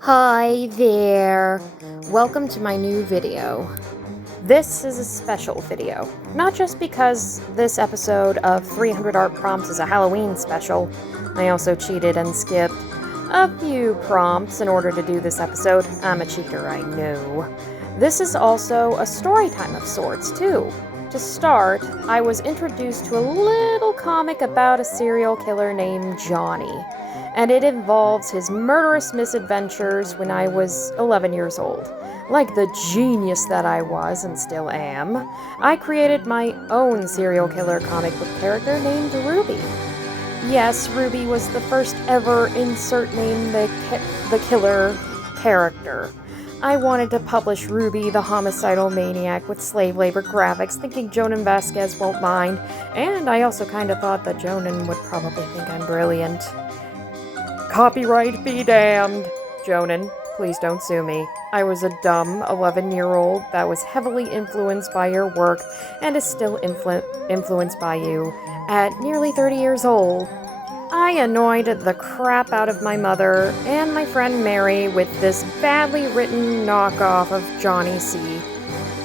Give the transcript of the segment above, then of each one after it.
Hi there! Welcome to my new video. This is a special video, not just because this episode of 300 Art Prompts is a Halloween special. I also cheated and skipped a few prompts in order to do this episode. I'm a cheater, I know. This is also a story time of sorts, too. To start, I was introduced to a little comic about a serial killer named Johnny, and it involves his murderous misadventures when I was 11 years old. Like the genius that I was and still am, I created my own serial killer comic book character named Ruby. Yes, Ruby was the first ever insert name the killer character. I wanted to publish Ruby, the homicidal maniac with slave labor graphics, thinking Jonan Vasquez won't mind, and I also kinda thought that Jonan would probably think I'm brilliant. Copyright be damned! Jonan, please don't sue me. I was a dumb 11-year-old that was heavily influenced by your work and is still influenced by you. At nearly 30 years old, I annoyed the crap out of my mother and my friend Mary with this badly written knockoff of Johnny C.,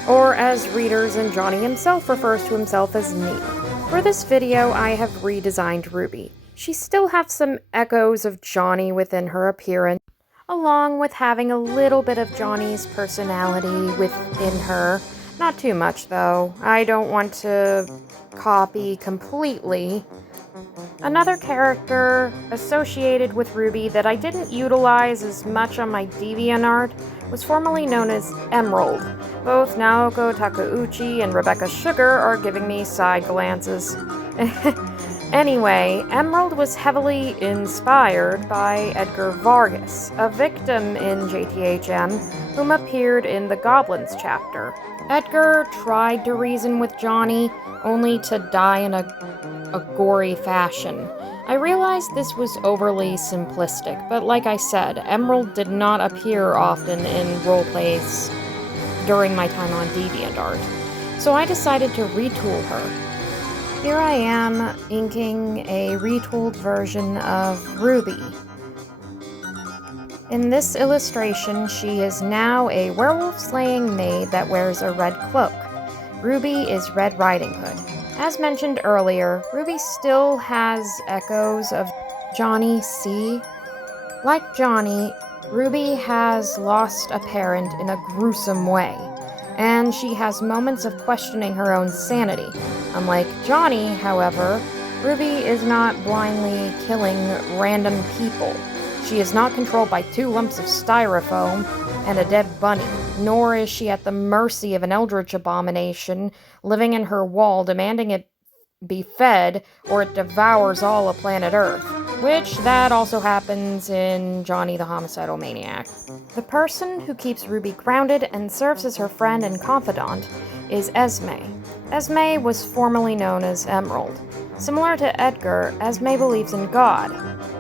or as readers and Johnny himself refers to himself as Neil. For this video, I have redesigned Ruby. She still has some echoes of Johnny within her appearance, along with having a little bit of Johnny's personality within her. Not too much, though. I don't want to copy completely. Another character associated with Ruby that I didn't utilize as much on my DeviantArt was formerly known as Emerald. Both Naoko Takeuchi and Rebecca Sugar are giving me side glances. Anyway, Emerald was heavily inspired by Edgar Vargas, a victim in JTHM, whom appeared in the Goblins chapter. Edgar tried to reason with Johnny, only to die in a gory fashion. I realized this was overly simplistic, but like I said, Emerald did not appear often in roleplays during my time on DeviantArt, so I decided to retool her. Here I am, inking a retooled version of Ruby. In this illustration, she is now a werewolf-slaying maid that wears a red cloak. Ruby is Red Riding Hood. As mentioned earlier, Ruby still has echoes of Johnny C. Like Johnny, Ruby has lost a parent in a gruesome way, and she has moments of questioning her own sanity. Unlike Johnny, however, Ruby is not blindly killing random people. She is not controlled by 2 lumps of styrofoam and a dead bunny, nor is she at the mercy of an eldritch abomination living in her wall demanding it be fed or it devours all of planet Earth, which that also happens in Johnny the Homicidal Maniac. The person who keeps Ruby grounded and serves as her friend and confidant is Esme. Esme was formerly known as Emerald. Similar to Edgar, Esme believes in God,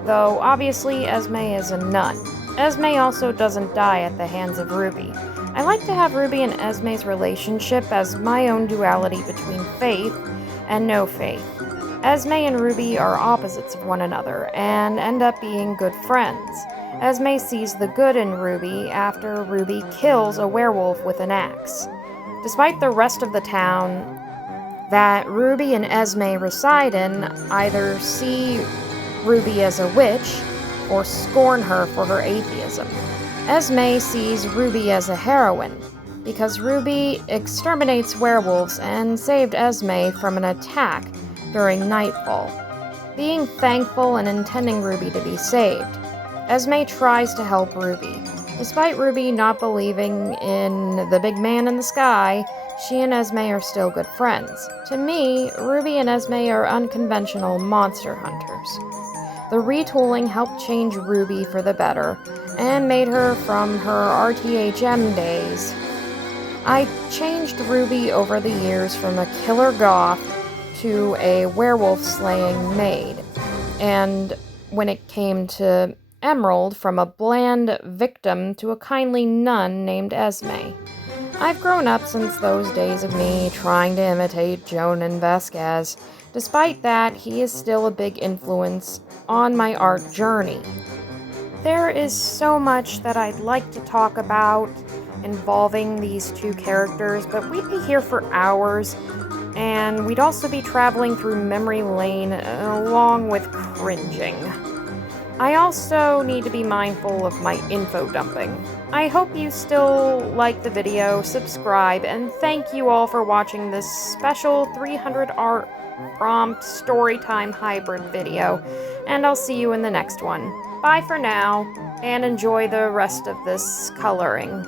though obviously Esme is a nun. Esme also doesn't die at the hands of Ruby. I like to have Ruby and Esme's relationship as my own duality between faith and no faith. Esme and Ruby are opposites of one another and end up being good friends. Esme sees the good in Ruby after Ruby kills a werewolf with an axe. Despite the rest of the town that Ruby and Esme reside in either see Ruby as a witch or scorn her for her atheism, Esme sees Ruby as a heroine because Ruby exterminates werewolves and saved Esme from an attack during nightfall. Being thankful and intending Ruby to be saved, Esme tries to help Ruby. Despite Ruby not believing in the big man in the sky, she and Esme are still good friends. To me, Ruby and Esme are unconventional monster hunters. The retooling helped change Ruby for the better, and made her from her RTHM days. I changed Ruby over the years from a killer goth to a werewolf-slaying maid, and when it came to Emerald, from a bland victim to a kindly nun named Esme. I've grown up since those days of me trying to imitate Jonan Vasquez. Despite that, he is still a big influence on my art journey. There is so much that I'd like to talk about involving these two characters, but we'd be here for hours, and we'd also be traveling through memory lane along with cringing. I also need to be mindful of my info dumping. I hope you still like the video, subscribe, and thank you all for watching this special 300 art prompt Storytime hybrid video, and I'll see you in the next one. Bye for now, and enjoy the rest of this coloring.